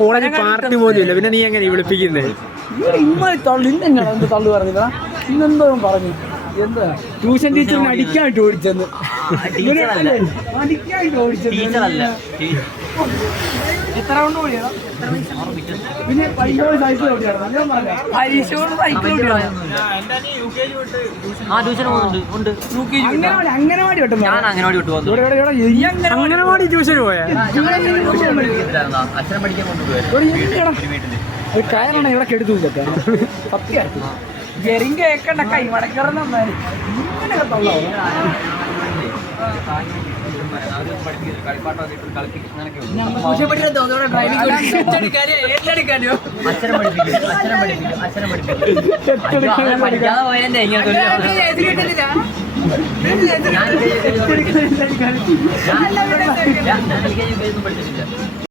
College party പോലും ഇല്ല, പിന്നെ നീ എങ്ങനെ വിളിപ്പിക്കുന്നേ? എന്ത് തള്ളു പറഞ്ഞില്ല, ഇന്നെന്തോ പറഞ്ഞു. എന്താ ട്യൂഷൻ ടീച്ചറിന് അടിക്കാനായിട്ട് ഓടിച്ചെന്ന്, അടിക്കാനായിട്ട് ഓടിച്ചെന്ന്. എത്ര റൗണ്ട് ഓടിയാ? പിന്നെ പൈസ സൈക്കിൾ ഓടിയാണ്. പരീക്ഷയോട് സൈക്കിൾ ഓടിയാണ്. അംഗനവാടി വിട്ടു. ഞാൻ അംഗനവാടി വിട്ടു. അംഗനവാടി ട്യൂഷന് പോയാ? അച്ഛനെ പഠിക്കാൻ കൊണ്ടുപോയി കയറാണ് ഇവിടെ കെടുത്തു. സത്യമായിട്ട് ജെറിയും കേക്കണ്ട, കൈ മടക്കറന്ന് വന്നാല് ഇങ്ങനെ തള്ളാവും.